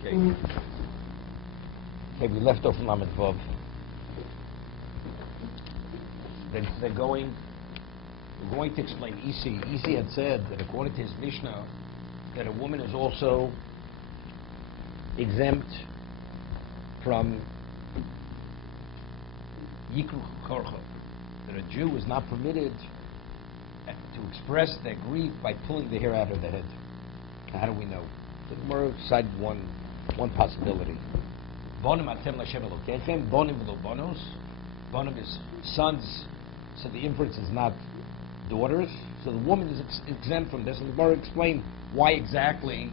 Okay. Okay, we left off from Bamidbar. We're going to explain Isi. Isi had said that according to his Mishnah, that a woman is also exempt from Yikru Korcha, that a Jew is not permitted to express their grief by pulling the hair out of the head. How do we know? The Gemara cited one possibility. Bonim atem l'Hashem Elokechem, bonim v'lo bonos. Bonim is sons, so the inference is not daughters. So the woman is exempt from this, and the Gemara explained why exactly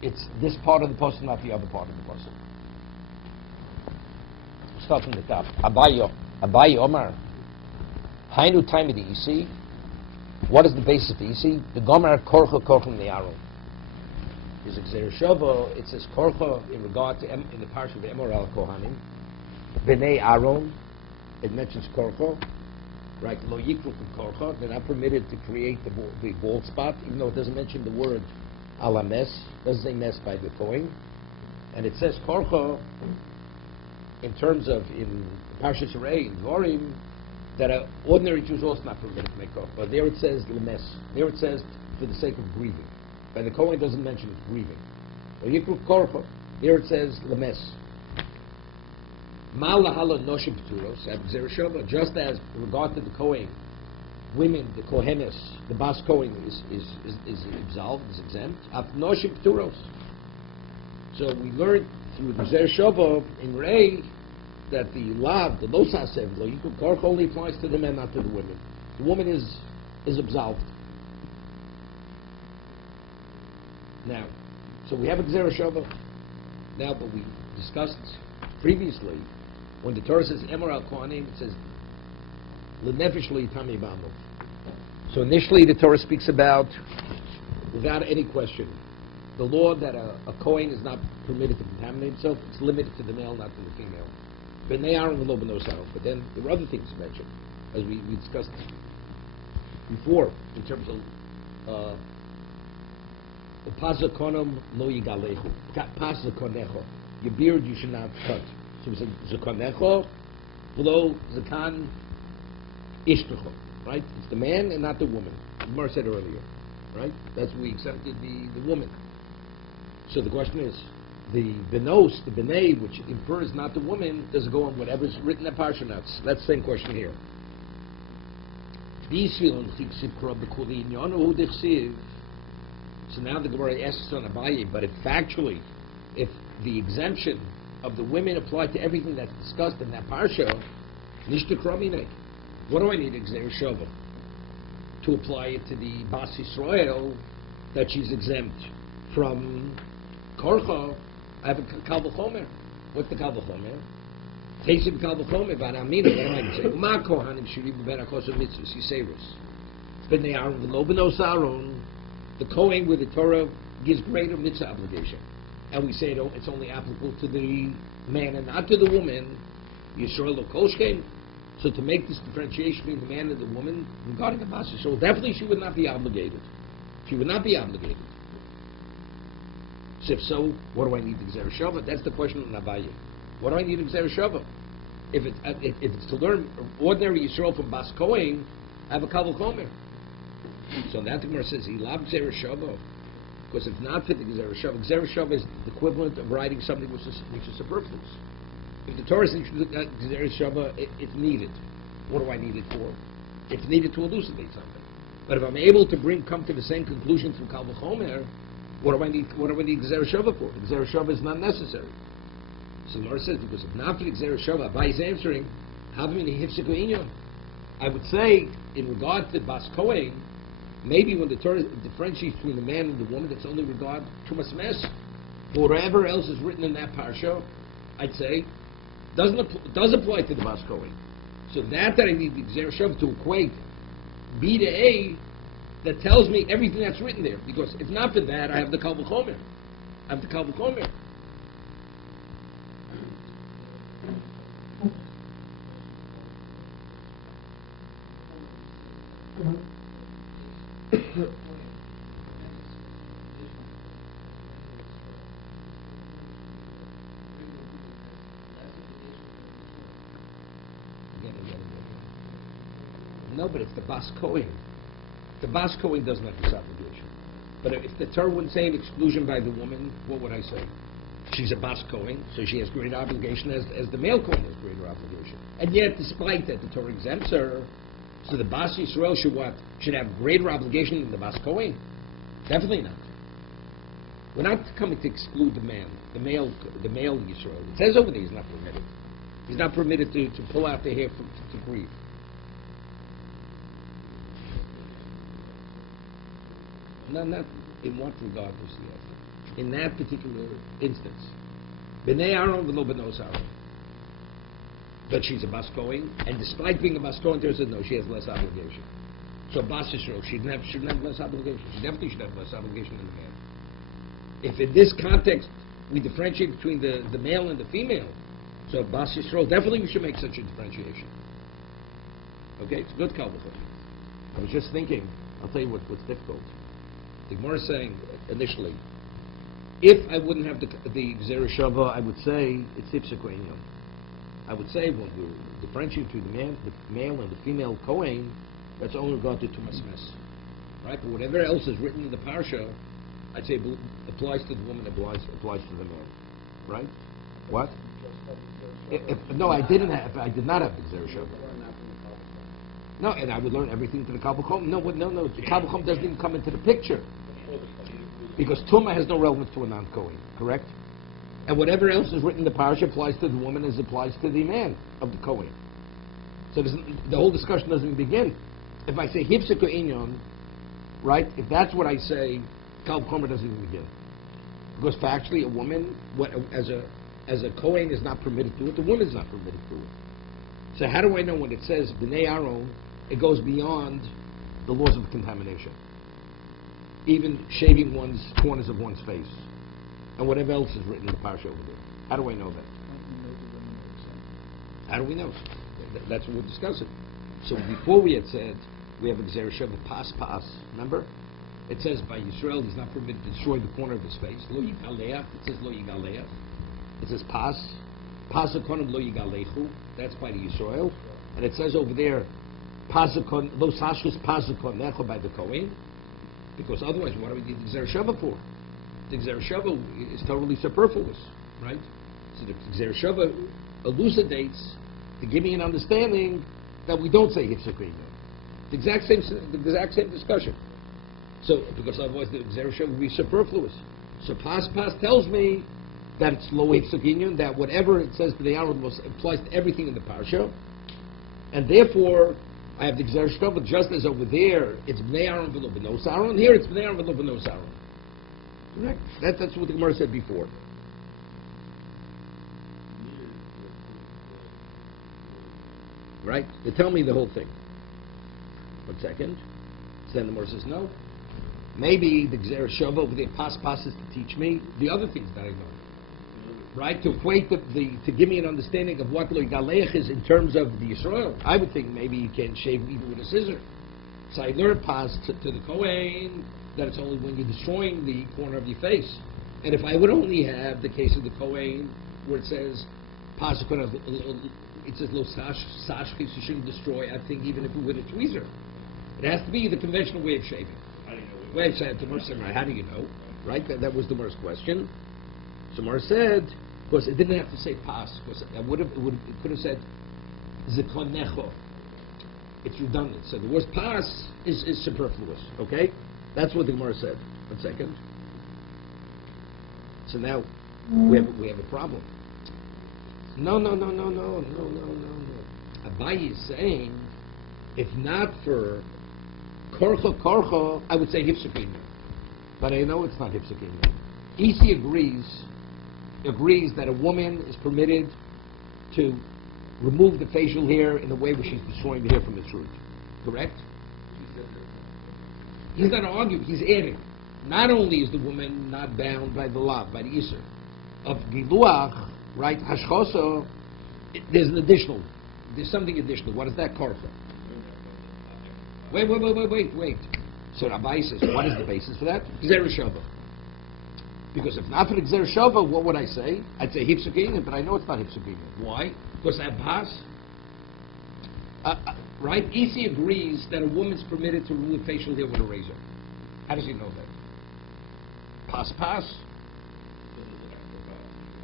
it's this part of the pasuk, not the other part of the pasuk. Start from the top. Abaye Omar. Hainu time of the Isi. What is the basis of the Isi? The Gomer Korcha Korchim Ne'aron. Is Gzeir Shava. It says Korcha in regard to in the parshas of the Emoral Kohanim. Bnei Aaron. It mentions Korcha. Right? Lo Yikru Korcha. They're not permitted to create the bald spot, even though it doesn't mention the word Alames. Doesn't say mes by the Kohen. And it says Korcha in terms of in parshas Rei in Dvorim, that an ordinary Jew is also not permitted to make korcha. But there it says lemes. There it says for the sake of grieving. But the Kohen doesn't mention it's grieving. Or yikru korcha. There it says lemes. Mal lahala noshim pturos at Gzeir Shava. Just as in regard to the Kohen, women, the Kohenes, the Bas Kohen is absolved, is exempt. At noshim pturos. So we learned through the Gzeir Shava in Rei that the lav, the losasev, lo yikru korcha only applies to the men, not to the women. The woman is absolved. Now, so we have a Gzeir Shava. Now, but we discussed previously when the Torah says Emor al Kohanim, it says lenefesh lo yitami b'amo. So initially, the Torah speaks about, without any question, the law that a Kohen is not permitted to contaminate himself. It's limited to the male, not to the female. Bnei Aaron v'lo bnos Aaron. But then there were other things mentioned, as we discussed before, in terms of pazakonom lo yigalechu, pazakonecho. Your beard you should not cut. So we said zakonecho v'lo zakan ishtecho. Right? It's the man and not the woman. Gemara said earlier. Right? That's we accepted the woman. So the question is, the benos, the b'nei, which infers not the woman, does it go on whatever's written in parsha notes? That's the same question here. So now the Gemara asks on Abaye, but if factually, if the exemption of the women apply to everything that's discussed in that parsha, what do I need Gzeir Shava to apply it to the Bas Yisrael that she's exempt from Korcha? I have a Kal V'chomer. What's the Kal V'chomer? Teisim Kal V'chomer, V'anamina, what am I going to say? Ma Kohanim Shiri B'ben HaKos HaMitzvahs, Yiseirus. B'nei Aaron V'lo b'nos Aaron. The Kohen with the Torah gives greater mitzvah obligation. And we say it's only applicable to the man and not to the woman. Yisrael Lo Kolshkein. So to make this differentiation between the man and the woman regarding the Bas Yisrael, definitely she would not be obligated. She would not be obligated. So if so, what do I need the Gzeir Shava? That's the question of Abaye. What do I need a Gzeir Shava? If it's to learn ordinary Yisrael from Bas Kohen, I have a Kal V'chomer. So that the Gemara says he lab Gzeir Shava, because if not for the Gzeir Shava is the equivalent of writing something which is superfluous. If the Torah says Gzeir Shava, it's needed. What do I need it for? It's needed to elucidate something. But if I'm able to come to the same conclusion through Kal V'chomer, what do I need Gzeir Shava for? The Gzeir Shava is not necessary. So the Gemara says, because if not for the Gzeir Shava, Abaye is answering, I would say, in regard to Bas Kohen, maybe when the Torah differentiates between the man and the woman, it's only regard Trumas Mes. For whatever else is written in that parsha, I'd say, does apply to the Bas Kohen. So that I need the Gzeir Shava to equate B to A, that tells me everything that's written there. Because if not for that, I have the Kal V'chomer. No, but it's the Bas Kohen. The Bas Kohen doesn't have this obligation. But if the Torah wouldn't say an exclusion by the woman, what would I say? She's a Bas Kohen, so she has greater obligation as the male Kohen has greater obligation. And yet, despite that, the Torah exempts her. So the Bas Yisrael should what? Should have greater obligation than the Bas Kohen? Definitely not. We're not coming to exclude the man, the male Yisrael. It says over there he's not permitted. He's not permitted to pull out the hair to grieve. No, not in what regard does he have? In that particular instance. B'nei Aaron v'lo b'nos Aaron. But she's a Bas Kohen, and despite being a Bas Kohen, there said no, she has less obligation. So Bas Yisrael shouldn't have less obligation. She definitely should have less obligation than the man. If in this context we differentiate between the male and the female, so Bas Yisrael, definitely we should make such a differentiation. Okay, it's a good kalvachot. I was just thinking, I'll tell you what's difficult. The Gemara is saying initially, if I wouldn't have the Gzera Shava, I would say it's Hipsik Inyan. I would say when we differentiate between the male and the female Kohen, that's only regard to Tumas Mes. Right? But whatever else is written in the Parsha, I'd say applies to the woman, applies to the man. Right? What? No, I did not have the Gzera Shava. No, and I would learn everything to the Kabul Chum. No, the Kabul Chum doesn't even come into the picture. Because Tumah has no relevance to a non-Kohen, correct? And whatever else is written in the Parsha applies to the woman as applies to the man of the Kohen. So the whole discussion doesn't even begin. If I say Hipsik Inyan, right, if that's what I say, Kabul Chum doesn't even begin. Because factually a woman, as a Kohen is not permitted to it, the woman is not permitted to it. So how do I know when it says B'nei Aaron, it goes beyond the laws of contamination? Even shaving one's corners of one's face. And whatever else is written in the parsha over there. How do I know that? How do we know? That's what we're discussing. So before we had said, we have a Gzera Shava pas. Remember? It says by Yisrael, he's not permitted to destroy the corner of his face. Lo yigaleach. It says lo yigaleach. It says pas. Pasakonim lo yigalechu. That's by the Yisrael. And it says over there, pasakon lo sashus pasakon necho by the Kohen. Because otherwise, what do we need the Gzera Shava for? The Gzera Shava is totally superfluous, right? So the Gzera Shava elucidates to give me an understanding that we don't say Hipsik Inyan. The exact same discussion. So, because otherwise the Gzera Shava would be superfluous. So Pas tells me that it's Lo Hipsik Inyan, that whatever it says to the Aaron applies to everything in the Parsha, and therefore I have the Gzera Shava just as over there it's Bnei Aaron v'lo b'nos Aaron. Here it's Bnei Aaron v'lo b'nos Aaron. Correct. That's what the Gemara said before. Right? They tell me the whole thing. 1 second. So then the Gemara says no. Maybe the Gzera Shava over there pas is to teach me the other things that I know. Right? To equate to give me an understanding of what Lo Yigaleach is in terms of the Yisrael. I would think maybe you can't shave even with a scissor. So I learned pas to the Kohen that it's only when you're destroying the corner of your face. And if I would only have the case of the Kohen where it says pas, it says lo sashkis, you shouldn't destroy, I think even if it with a tweezer. It has to be the conventional way of shaving. Way of saying to Gemara, how do you know? Right? That was the Gemara's question. So Gemara said, because it didn't have to say pas, because it could have said zikon necho. It's redundant. So the word pas is superfluous. Okay? That's what the Gemara said. 1 second. So now we have a problem. No. Abayi is saying, if not for korcha, I would say Hipsik Inyan. But I know it's not Hipsik Inyan. Isi agrees that a woman is permitted to remove the facial hair in the way where she's destroying the hair from its root. Correct? He's not arguing, he's adding. Not only is the woman not bound by the law, by the Isser of Giluach, right, Hashchoso, there's something additional. What is that korcha? Wait. So Rabbi says, what is the basis for that? Gzera Shava. Because if not for the Gzera Shava, what would I say? I'd say Hipsik Inyan, but I know it's not Hipsik Inyan. Why? Because I have pas. right? Isi agrees that a woman's permitted to remove facial hair with a razor. How does he know that? Pas.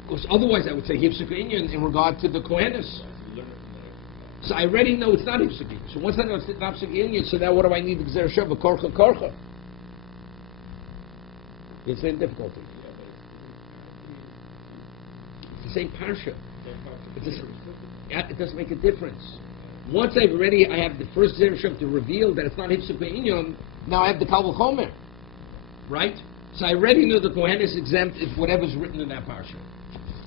Because otherwise I would say hipsuk inyan in regard to the kohenis. So I already know it's not hipsuk inyan. So once I know it's not hipsuk inyan, so now what do I need? Gzer shava korcha. It's the difficulty. It's the same parsha. It doesn't make a difference. Once I have the first Gzer shava to reveal that it's not hipsuk inyan, now I have the kal v'chomer. Right? So I already know the kohen is exempt if whatever's written in that parsha.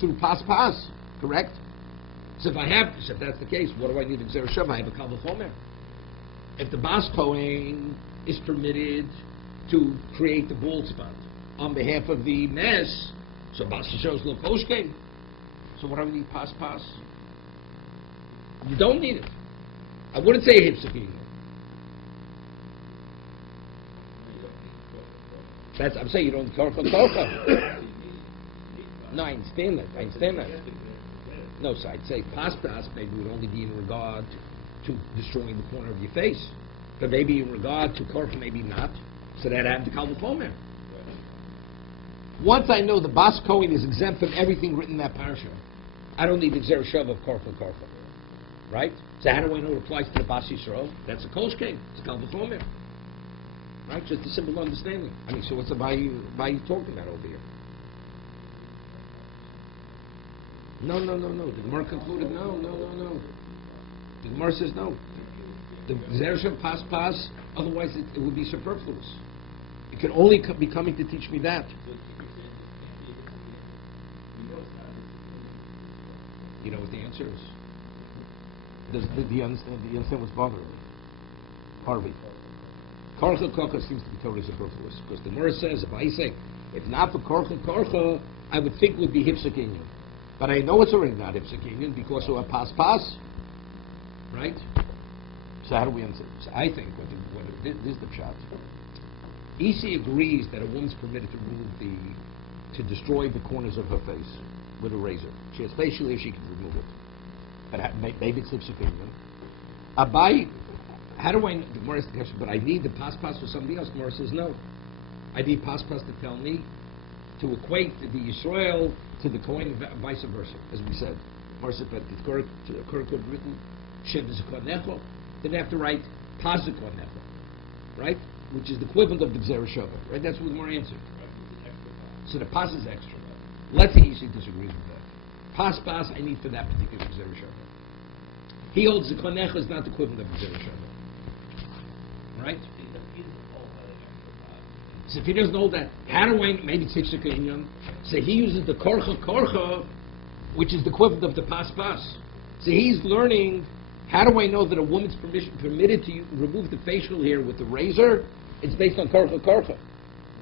Through pas, correct? So if that's the case, what do I need in Gzer Shava? I have a kal v'chomer. If the Bas Kohen is permitted to create the bald spot on behalf of the mess, so Bas shows lo koshke. So what do I need pas? You don't need it. I wouldn't say hipsuk. I'm saying you don't korcha. No, I understand that. No, so I'd say pastas maybe would only be in regard to destroying the corner of your face. But maybe in regard to korcha, maybe not. So that I have the kal v'chomer. Once I know the Bas Kohen is exempt from everything written in that parasha, I don't need the Gzer Shava of korcha. Right? So how do I know it applies to the Bas Yisrael? That's a koshke. It's kal v'chomer. Right? Just a simple understanding. I mean, so what's the value talking about over here? No. The Gemara concluded no. The Gemara says no. The Gzer Shava pas, otherwise it would be superfluous. It can only be coming to teach me that. You know what the answer is? Do you understand what's bothering me? Harvey. Korcha seems to be totally superfluous because the Gemara says, if not for korcha, I would think it would be hipsuk inyan. But I know it's already not hipsuk inyan because of a pas, right? So how do we answer? So I think this is the pshat. Isi agrees that a woman's permitted to destroy the corners of her face with a razor. She has facial hair, she can remove it. But maybe it's hipsuk inyan. Abai. How do I know? The Gemara asks the question, but I need the pas for somebody else. The Gemara says no. I need pas to tell me to equate the Yisrael to the Kohen, vice versa, as we said. The Gemara says, but the Korah could written Shem Zikonecho, then they have to write pas Zikonecho, right? Which is the equivalent of the Gzer Shava, right? That's what the Gemara answered. So the pas is extra. Let's say Yisi disagrees with that. Pas, I need for that particular Gzer Shava. He holds Zikonecho is not the equivalent of Gzer Shava. Right? So if he doesn't know that, how do I, maybe it's hipsuk inyan, so he uses the korcha, which is the equivalent of the pas. So he's learning, how do I know that a woman's permitted to remove the facial hair with the razor? It's based on korcha.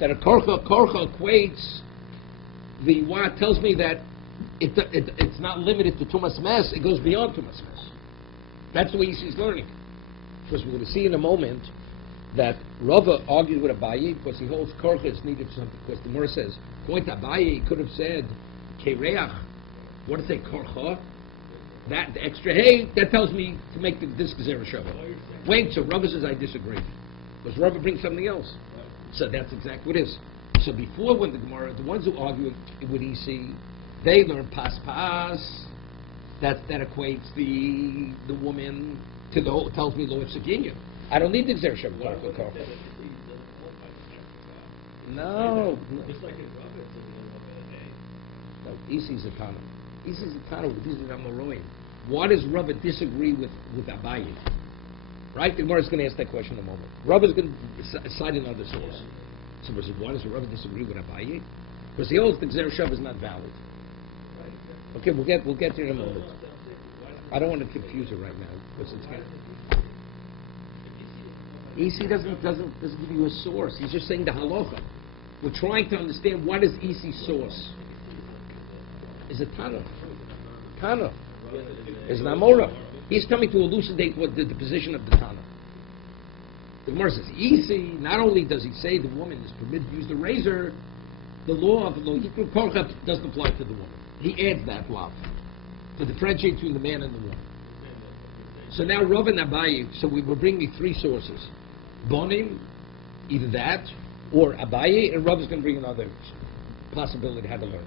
That a korcha equates tells me that it's not limited to tumas mes, it goes beyond tumas mes. That's the way he's learning. Because we're going to see in a moment that Rava argued with Abaye because he holds korcha is needed for something. Because the Gemara says, point Abaye, he could have said, kereach. What does it say, korcha? That, the extra hay, that tells me to make this Gzer Shava. Wait, so Rava says, I disagree. Because Rava brings something else. So that's exactly what it is. So before when the Gemara, the ones who argue with EC, they learn pas. That equates the woman to the tells me lo hipsuk. I don't need the Gzer Shava. No. No, EC's a Tana. EC's a Tana. These are Amoroim. Why does Rava disagree with Abaye? Right? The Gemara is going to ask that question in a moment. Rava is going to cite another source. So why does Rava disagree with Abaye? Because he holds the Gzer Shava is not valid. Okay, we'll get there in a moment. I don't want to confuse it right now because it's good. EC doesn't give you a source. He's just saying the halacha. We're trying to understand what is EC's source. Is it Tana? Tana. Is it Amora? He's coming to elucidate what the position of the Tana. The Gemara says, EC, not only does he say the woman is permitted to use the razor, the law of lo yikru korcha doesn't apply to the woman. He adds that law to differentiate between the man and the woman. So now Rav and Abaye, so we were bringing three sources. Bonim, either that, or Abaye, and Rav is going to bring another possibility how to learn.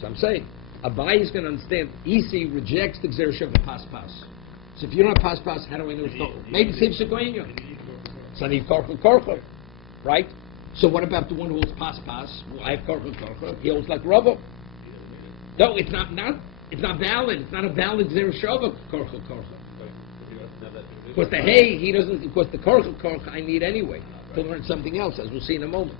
So I'm saying, Abaye is going to understand, Isi rejects the Gzerah of the Paspas. So if you don't have Paspas, how do I know it's not? Maybe it's Sivsa. So I need Korcha, right? So what about the one who holds Paspas? Well, I have Korcha. He holds like Rava. No, it's not valid. It's not a valid Gzerah Shava Korcha. Because the hay, he doesn't, because the Korcha I need anyway to learn something else, as we'll see in a moment.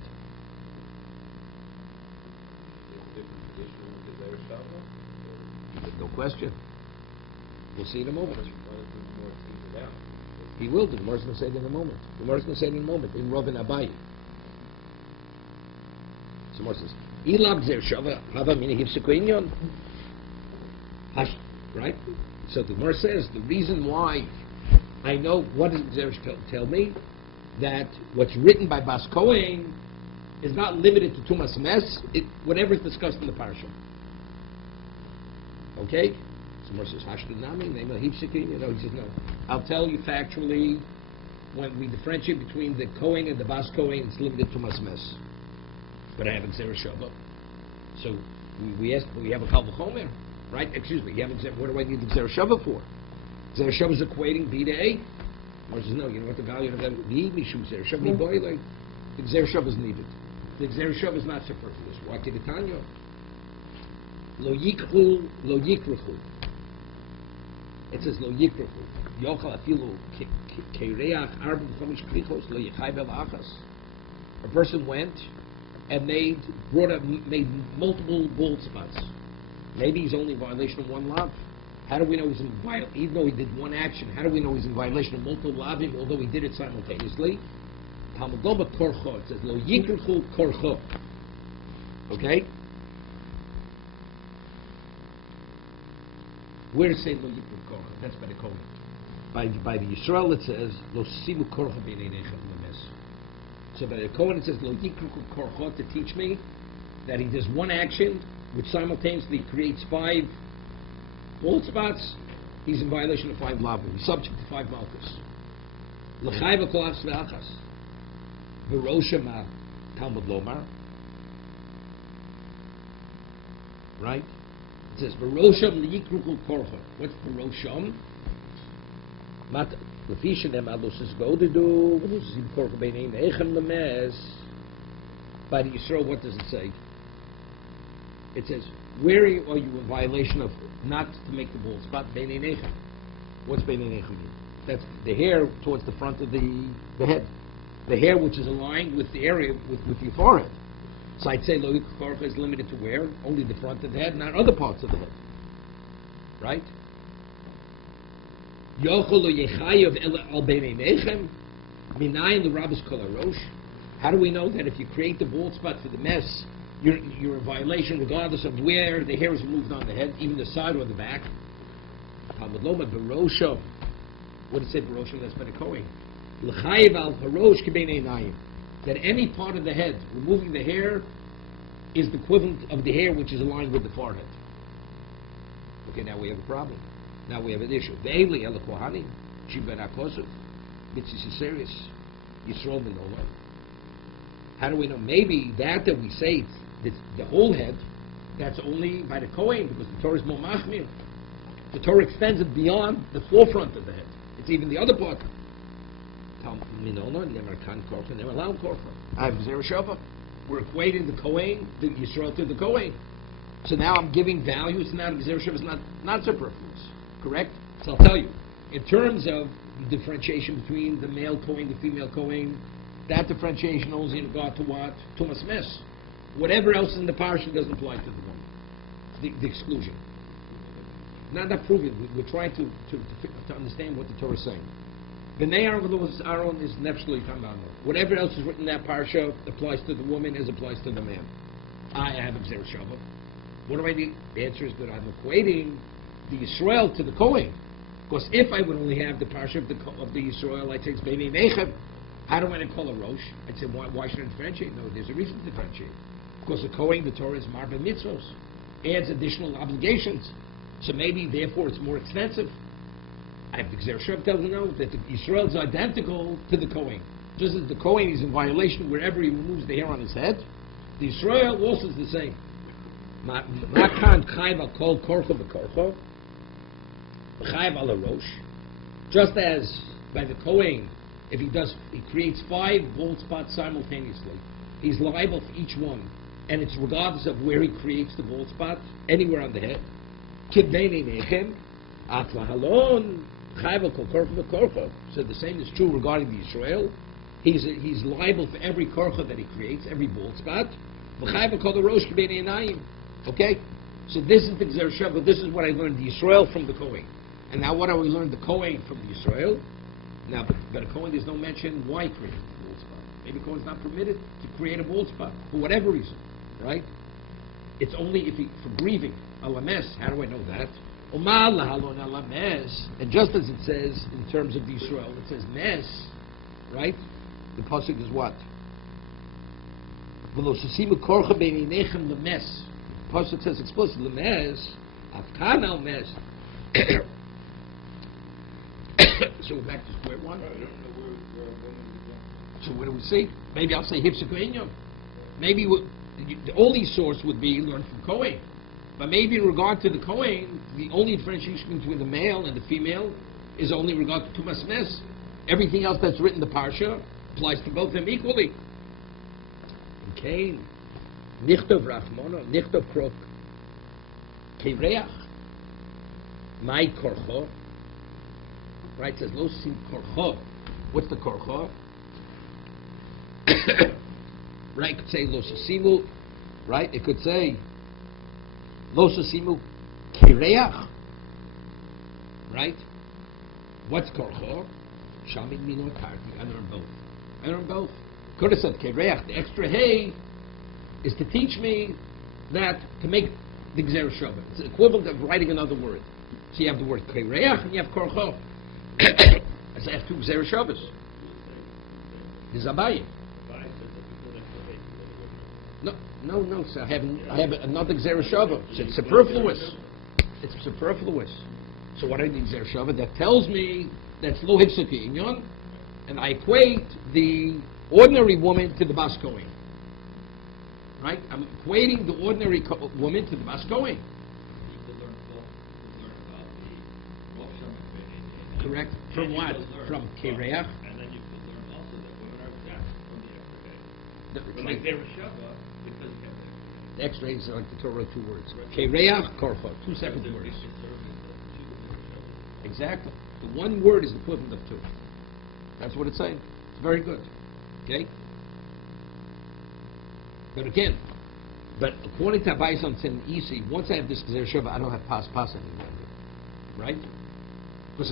No question. We'll see in a moment. He will. The Gemara's going to say it in a moment. The Gemara's going to say it in a moment. In Rav and Abaye. So Gemara says, "Ilab zer shava hava mini hifsekuinyon." Right. So the Gemara says the reason why I know what does Zer tell me that what's written by Bas Kohen is not limited to Tumas Mes. Whatever is discussed in the parsha. Okay? So Gemara says, Hashtanami, name of Hifsekin, he says, no. I'll tell you factually, when we differentiate between the Kohen and the Bas Kohen, it's limited to Masmes. But I have a Gzerah Shava. So we have a Kal V'chomer, right? Excuse me, what do I need the Gzerah Shava for? Gzerah Shava is equating B to A. Gemara says, no, you know what the value of that is? Mishum Gzerah Shava, boiler. The Gzerah Shava is needed. The Gzerah Shava is not superfluous. Why did it tell you? Lo yikru, lo yikruchu. It says lo yikruchu. Yochal afilu keireach arba v'chomish krichos lo yichai belachas. A person went and made multiple bald spots. Maybe he's only in violation of one lav. How do we know he's in violation? Even though he did one action, how do we know he's in violation of multiple lavim? Although he did it simultaneously. Talmud korcho. It says lo yikruchu korcho. Okay. Where does it say lo yikru korcha? That's by the Kohen. By the Yisrael it says lo simu korcha b'neinechem lemes. So by the Kohen it says lo yikru korcha to teach me that he does one action which simultaneously creates 5 bald spots. He's in violation of 5 lavim. He's subject to 5 malchus. L'chai v'kol achs ve'achas. V'rosha ma Talmud lomar. Right? It says, "V'rosham liyikruchu korcha." What's v'rosham? Mat lefisha dem ados godedu v'zim korcha beinein echem lemes. By the Yisrael, what does it say? It says, "Where are you in violation of not to make the bald spot beinein echem?" What's beinein echem mean? That's the hair towards the front of the head, the hair which is aligned with the area with your forehead. So I'd say lo yikruchu korcha is limited to where? Only the front of the head, not other parts of the head. Right? Yochel lo yechayev al beinei nechem minayin the rabbis kol harosh. How do we know that if you create the bald spot for the mess, you're in violation regardless of where the hair is moved on the head, even the side or the back? Talmud loma b'rosham. What did it say b'rosham? That's by the Kohen. L'chayev al harosh k'beinei nayim. That any part of the head, removing the hair, is the equivalent of the hair which is aligned with the forehead. Okay, now we have a problem. Now we have an issue. Ve'eli el kohanim, shiben hakosov, mitzvah serious, Yisrael b'nola. How do we know? Maybe that we say the whole head, that's only by the Kohen, because the Torah is more machmir. The Torah extends it beyond the forefront of the head. It's even the other part. I have Gzerah Shava. We're equating the Kohen, the Yisrael to the Kohen. So now I'm giving values. Now the Gzerah Shava is not superfluous. Correct? So I'll tell you. In terms of the differentiation between the male Kohen, the female Kohen, that differentiation only in regard to what? Tumas Mes. Whatever else in the parsha doesn't apply to the woman. The exclusion. Not proving. We're trying to understand what the Torah is saying. The Aaron is nefshli tamano. Whatever else is written in that parsha applies to the woman as applies to the man. I have a Gzerah Shava. What do I need? The answer is that I'm equating the Yisrael to the Kohen. Because if I would only have the parsha of the Yisrael, I'd say it's Beinei Nechem. How do I call a Rosh? I'd say, why should I differentiate? No, there's a reason to differentiate. Because the Kohen, the Torah is Marba Mitzvos. Adds additional obligations. So maybe, therefore, it's more extensive. I have the Gzer Shov tells me no, that the Yisrael is identical to the Kohen. Just as the Kohen is in violation wherever he removes the hair on his head, the Yisrael also is the same. Just as by the Kohen, if he creates 5 bald spots simultaneously, he's liable for each one, and it's regardless of where he creates the bald spot, anywhere on the head. So the same is true regarding the Israel. He's liable for every korcha that he creates, every bald spot. Okay? So this is the Gzer Shava. This is what I learned the Israel from the Kohen. And now what do we learn the Kohen from the Israel? Now, but a Kohen, there's no mention why create a bald spot. Maybe Kohen's not permitted to create a bald spot for whatever reason, right? It's only if he, for grieving, alames. How do I know that? And just as it says in terms of the Israel, it says mes, right? The pasuk is what? Pasuk says explicitly mes, afkanal mes. So we're back to square one. So what do we see? Maybe I'll say hipsikoinyon. Maybe the only source would be learned from Kohen. But maybe in regard to the Kohen, the only differentiation between the male and the female is only in regard to Tumas Mes. Everything else that's written in the Parsha applies to both of them equally. Okay. Nichtov Rachmono, Nichtov Krok. Kereach. My Korcho. Right, it says Lo Sim Korcho. What's the Korcho? Right, it could say Lo Sasimu. Right, it could say Lo Sasimu Kereach. Right? What's Korcho? Shamid Minor Karti. I learned both. I learned both. Could have said Kereach. The extra hay is to teach me that to make the Gzer Shava. It's the equivalent of writing another word. So you have the word Kereach and you have Korcho. As I have 2 Gzer Shavas. There's Abaye. No, sir. I have another Gzer Shava. So it's superfluous. It's superfluous. So what I need Gzer Shava? That tells me that's Lo Hipsaki Inyon, and I equate the ordinary woman to the Bas Kohen. Right? I'm equating the ordinary woman to the Bas Kohen. Correct. From what? From Kereach. And then you could learn also that women are exempt from the extra day. Like they were Shabbat because the X-rays are like the Torah 2 words. Kereach, Korcho, 2 separate words. Exactly. The 1 word is the equivalent of 2. That's what it's saying. It's very good. Okay? But again, according to Abayis on Sin Isi, once I have this Gzer Shava, I don't have pas anymore. Right? Because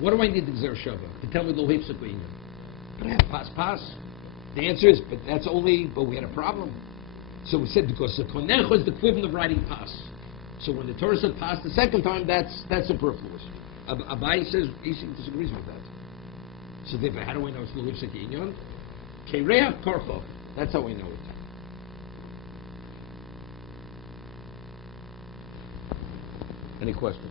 what do I need the Gzer Shava? To tell me the Hipsuk Inyan. But I have pas. The answer is, but we had a problem. So we said, because the Konecho is the equivalent of writing pas. So when the Torah said pas the second time, that's superfluous. Abai says, Isi disagrees with that. So therefore, how do I know it's the Hipsuk Inyan? Kereach Korcho. That's how we know it. Any questions?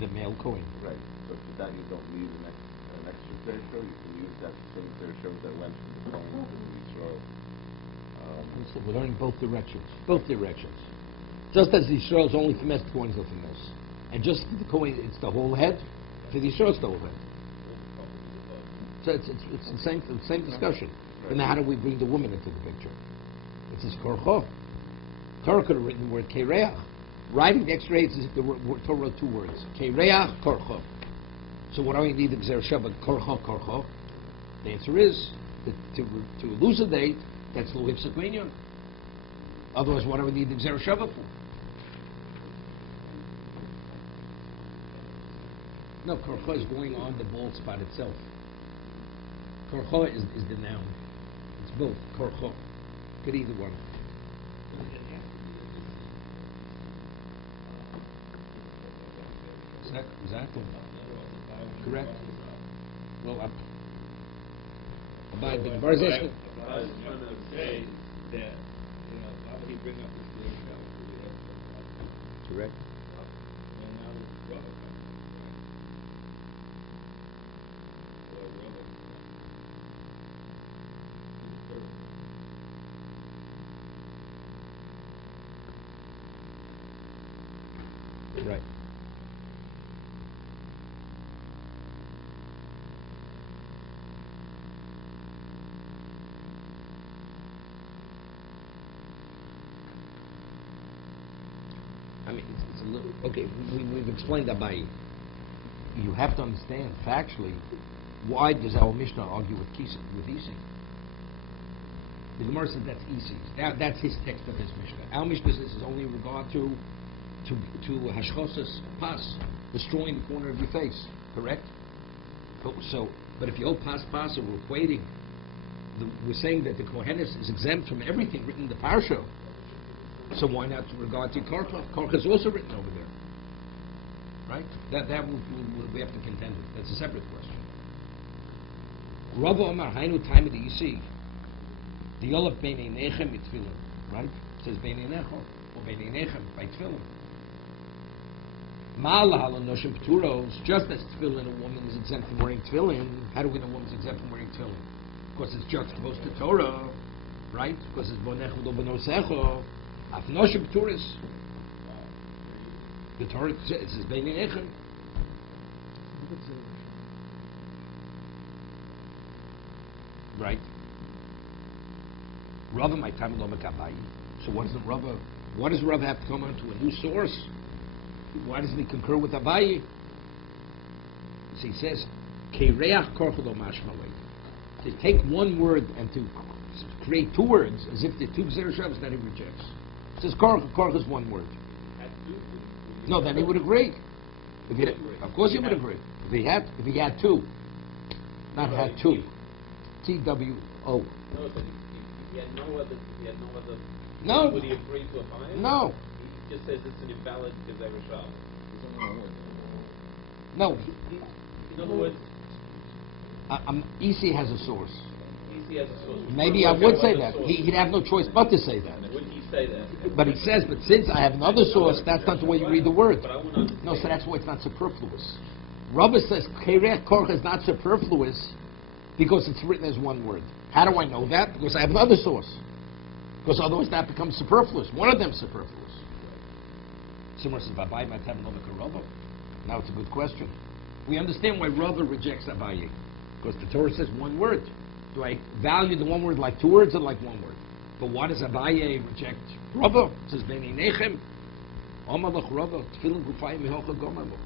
The male Kohen. Right. So for that you don't need an extra Gzer Show. You can use that same Gzer Show that went from the Kohen to the Yisrael. So we're learning both directions. Both directions. Just as the Yisrael is only for Mes, the Kohen is for Mes. And just for the Kohen, it's the whole head. For the Yisrael, it's the whole head. So it's the same discussion. Right. But now how do we bring the woman into the picture? It says Korcho. Torah could have written the word Kereach. Writing the X-rays is if the Torah wrote 2 words. Kereach, Korcho. So what do we need the Gzer Shava? Korcho. The answer is that to elucidate, that's Lo Hipsuk Inyan. Otherwise, what do we need the Gzer Shava for? No, Korcho is going on the bald spot itself. Korcho is the noun. It's both. Korcho. Could either one. Exactly. Correct. Well, Abai, the Gemara is asking. I was trying to say that, why would he bring up this little show? Correct. And now Rubber comes, right? Or Rubber. Right. I mean, it's a little okay. We've explained that by. You have to understand factually why does our Mishnah argue with Isi? The Gemara says that's Isi. That's his text of his Mishnah. Our Mishnah says is only in regard to hashchosas pas, destroying the corner of your face. Correct? So, but if you hold pas, we're equating. We're saying that the Kohenis is exempt from everything written in the parsha. So why not in regard to Karcha? Karcha is also written over there, right? That we have to contend with. That's a separate question. Rava Omar Hainu time of the Isi. The Yolaf Beinei Nechem Mitzvilin, right? It says Beinei Necho or Beinei Nechem by Tefillin. Ma'ala Noshim Pturos, just as Tefillin, a woman is exempt from wearing Tefillin. How do we know a woman is exempt from wearing Tefillin? Because it's juxtaposed to Torah, right? Because it's Bonech Udo Benosecho. Afnoshim Pturis. The Torah says Beinei Nechem. Right. Rava my time lo mekabayi. So what does Rava have to come on to a new source? Why doesn't he concur with Abayi? So he says, Keireach korcha lo mashmalei. To take one word and to create two words as if they're two Gzerah that he rejects. It says korcha is one word. No, then he would agree. Of course he would agree. If he had two. Not had two. T-W-O. No, but if he had no other, No. would he agree to a bias? No. He just says it's an invalid Gezerah Shal. No. In other words, EC has a source. EC has a source. Maybe I would say that. He'd have no choice but to say that. Would he say that? But he says, but since I have another source, that's not the way you read the word. But I wouldn't understand. No, so that's why it's not superfluous. Rava says, Kerech Korcha is not superfluous because it's written as one word. How do I know that? Because I have another source. Because otherwise that becomes superfluous. One of them is superfluous. Simmer says, Babai might have another Rava. Now it's a good question. We understand why Rava rejects Abaye. Because the Torah says one word. Do I value the one word like two words or like one word? But why does Abaye reject Rava? It says, Beinei Nechem, Amalach Rava, Tefillin Gufay Mihocha Gomamo.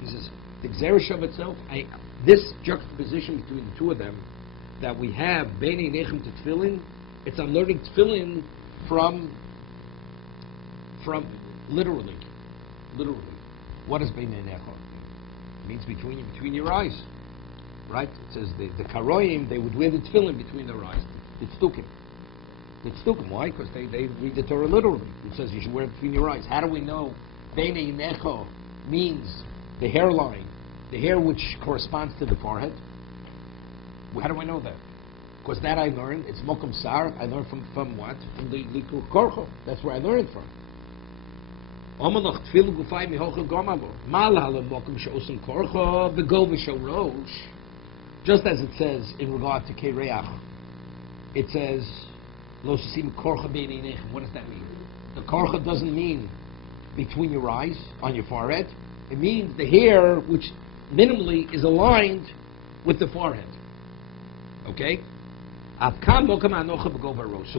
He says, the Gzerah itself, this juxtaposition between the two of them, that we have Beinei Nechem to Tefillin, it's I'm learning Tefillin from literally. What does Beinei Nechem mean? It means between your eyes. Right? It says the Karoim, they would wear the Tefillin between their eyes. It's Tzdukim. Why? Because they read the Torah literally. It says you should wear it between your eyes. How do we know Beinei Necho means the hairline, the hair which corresponds to the forehead? How do I know that? Because that I learned, it's Mokum Sar, I learned from what? From the Likur Korcho. That's where I learned from. Omalach Tefillin Gufay Mihocha Gomamo. Malala Mokum She'osim Korcho, Begol V'Shel Rosh. Just as it says in regard to Keireach, it says, Lo Sesim Korcha Beinei Nechem. What does that mean? The Korcha doesn't mean between your eyes, on your forehead. It means the hair which minimally is aligned with the forehead. Okay? So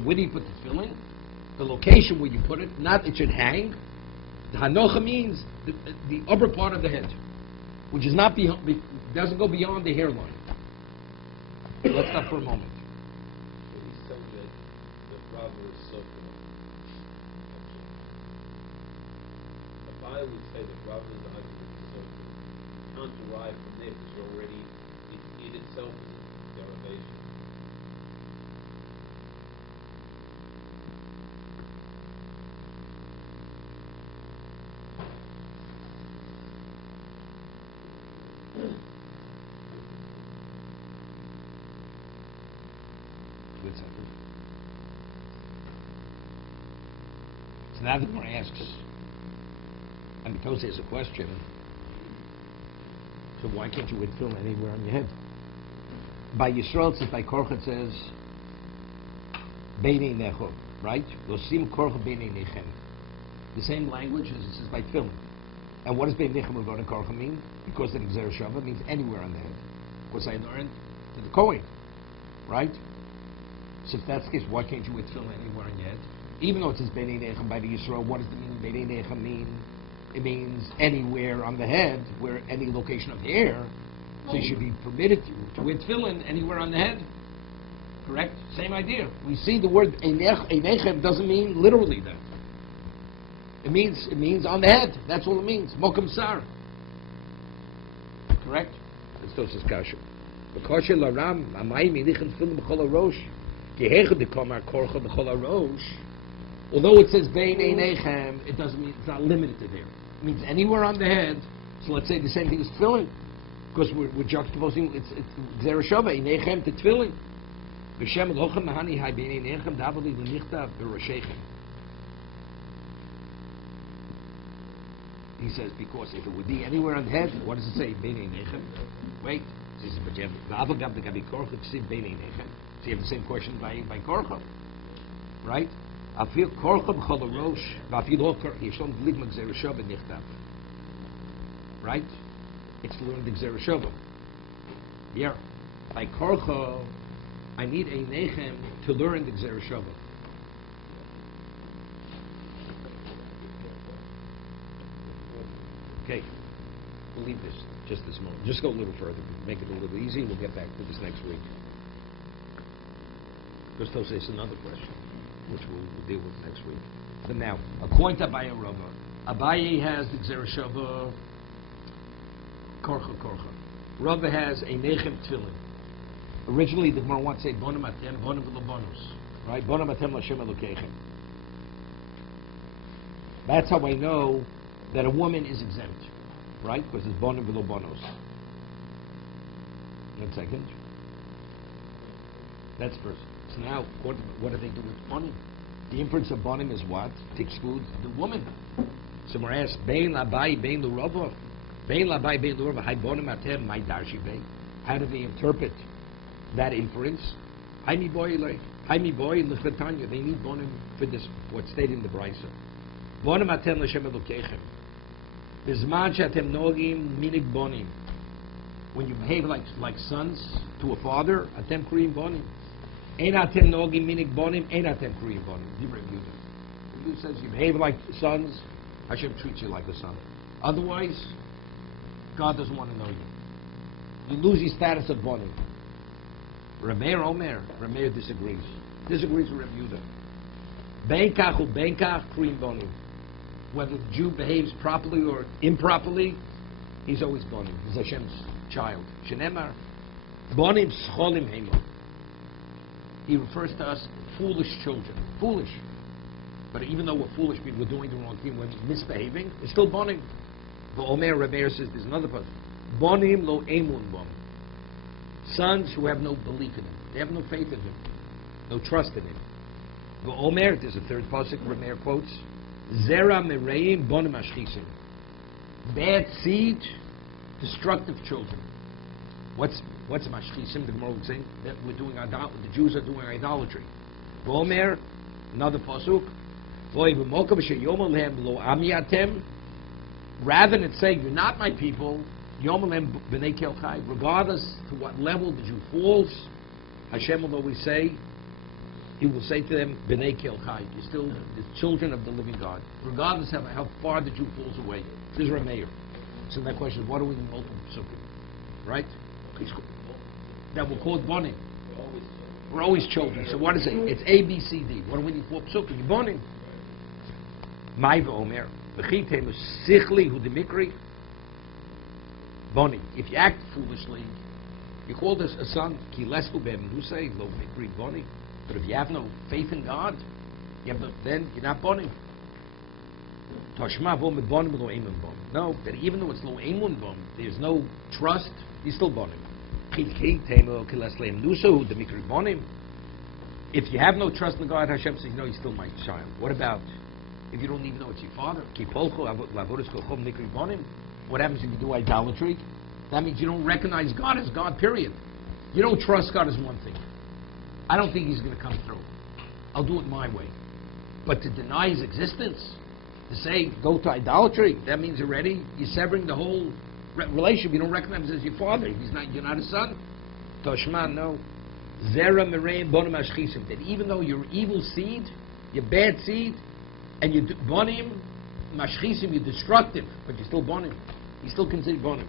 where do you put the tefillin? The location where you put it, not it should hang. The hanocha means the upper part of the head, which is not doesn't go beyond the hairline. Let's stop for a moment. So he's saying that the Rava is circular. A buyer would say that Rava is argument is circular. You can't derive from there because you're already, it itself is a derivation. a second. So now the Gemara asks, and because there's a question, so why can't you tefillin anywhere on your head? By Yisrael, it says, by Korach it says, Beinei Necho, right? Losim Korach Beinei Nechem. The same language as it says by tefillin. And what does Beinei Nechem Ravona Korach mean? Because the Gzera Shava means anywhere on the head. Of course, I learned to the Kohen, right? So if that's the case, why can't you tefillin anywhere on your head? Even though it says Beinei Nechem by the Yisrael, what does the meaning Beinei Nechem mean? It means anywhere on the head, where any location of hair. So you should be permitted to wear tefillin anywhere on the head. Correct? Same idea. We see the word einechem doesn't mean literally that. It means on the head. That's all it means. Mokum sar. Correct? Let's do this kasha. Because laram amay milichem tefillin b'chol harosh kehechad dekamar korcha b'chol harosh. Although it says bein einechem, it doesn't mean it's not limited to there. It means anywhere on the head. So let's say the same thing as tefillin. Because we're juxtaposing, it's Gzera Shava, Einechem to Tefillin. B'Shem Lochem Mahani Hai Bein Einechem Davali L'Nichtav B'Roshechem. He says, because if it would be anywhere on the head, what does it say? Bein Einechem. Wait. He says, but you have V'Aval Gav Gabi Korcha Ksiv Bein Einechem. So you have the same question by Korcha. Right? Afil Korcha B'Chol HaRosh V'Afil Ho Korcha Yishlom D'Ligma Gzera Shava Nichtav. Right? It's to learn the Gzera Shava. Yeah. By Korcha, I need a Nechem to learn the Gzera Shava. Okay. We'll leave this just this moment. Just go a little further. Make it a little easy. We'll get back to this next week. Because Tosei is another question, which we'll deal with next week. But now, according to Abaye Rava, Abaye has the Gzera Shava Korcha. Rava has a Nechem Tefillin. Originally, the Gemara wants to say Bonim Atem, Bonim V'Lobonus. Right? Bonim Atem L'Shem Elokeichem. That's how I know that a woman is exempt. Right? Because it's Bonim V'Lobonus. 1 second. That's first. So now, what do they do with Bonim? The inference of Bonim is what? To exclude the woman. So we're asked, Bein Labai, Bein L'Rava. How do they interpret that inference? They need bonim for this, what's stated in the Brisa. Bonim atem l'shem elokeichem. Bizman she'atem nogim minig bonim. When you behave like sons to a father, atem kriyim bonim. Ein atem nogim minig bonim, ein atem kriyim bonim. Divrei Yehuda. Yehuda says you behave like sons, Hashem treats you like a son. Otherwise, God doesn't want to know you. You lose your status of bonim. Rameir disagrees. Disagrees with Rabbi Yehuda. Benkach u benkach kriyim bonim. Whether the Jew behaves properly or improperly, he's always bonim. He's Hashem's child. Shenemar, bonim scholim hema. He refers to us foolish children. Foolish. But even though we're foolish, we're doing the wrong thing, we're misbehaving, it's still bonim. But Omer Rameir says there's another person. Bonim lo emun bom. Sons who have no belief in him. They have no faith in him. No trust in him. But Omer, there's a third pasuk Rameir quotes. Zera mereim bonim ashchisim. Bad seed, destructive children. What's mashchisim? The Gemara would say that we're doing the Jews are doing idolatry. Omer, another pasuk. Voy b'mokav sheyomer lehem lo amiatem. Rather than say, you're not my people, Yomalem b'nei kel chai, regardless to what level the Jew falls, Hashem will always say, He will say to them, b'nei kel chai, you're still the children of the living God, regardless of how far the Jew falls away. This is Rameir. So that question is, what do we need multiple psukim? Right? That we're called bonim. We're always children. So what is it? It's A, B, C, D. What do we need for psukim? You're bonim. Maiva Omer. If you act foolishly, you call this a son. But if you have no faith in God, then you're not bonim. No, that even though it's lo emun bom, there's no trust, he's still bonim. If you have no trust in God, Hashem says, no, you're still my child. What about if you don't even know it's your father? What happens if you do idolatry? That means you don't recognize God as God, period. You don't trust God as one thing. I don't think he's going to come through. I'll do it my way. But to deny his existence, to say, go to idolatry, that means already you're severing the whole relationship. You don't recognize him as your father. You're not his son. Toshman, no. Zera mereim bonim ashchisim. That even though you're evil seed, you're bad seed, and you're bonim, mashchisim, you're destructive, but you're still bonim. You're still considered bonim.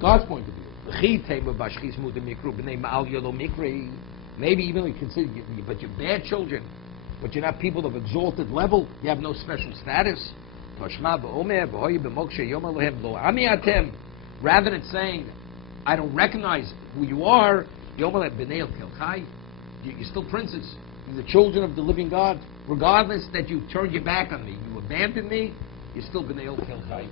God's point of view. Maybe even though you consider you, but you're bad children, but you're not people of exalted level, you have no special status. Rather than saying, I don't recognize who you are, you're still princes. You're the children of the living God. Regardless that you turned your back on me, you abandoned me, you're still B'nai El Kel Chai.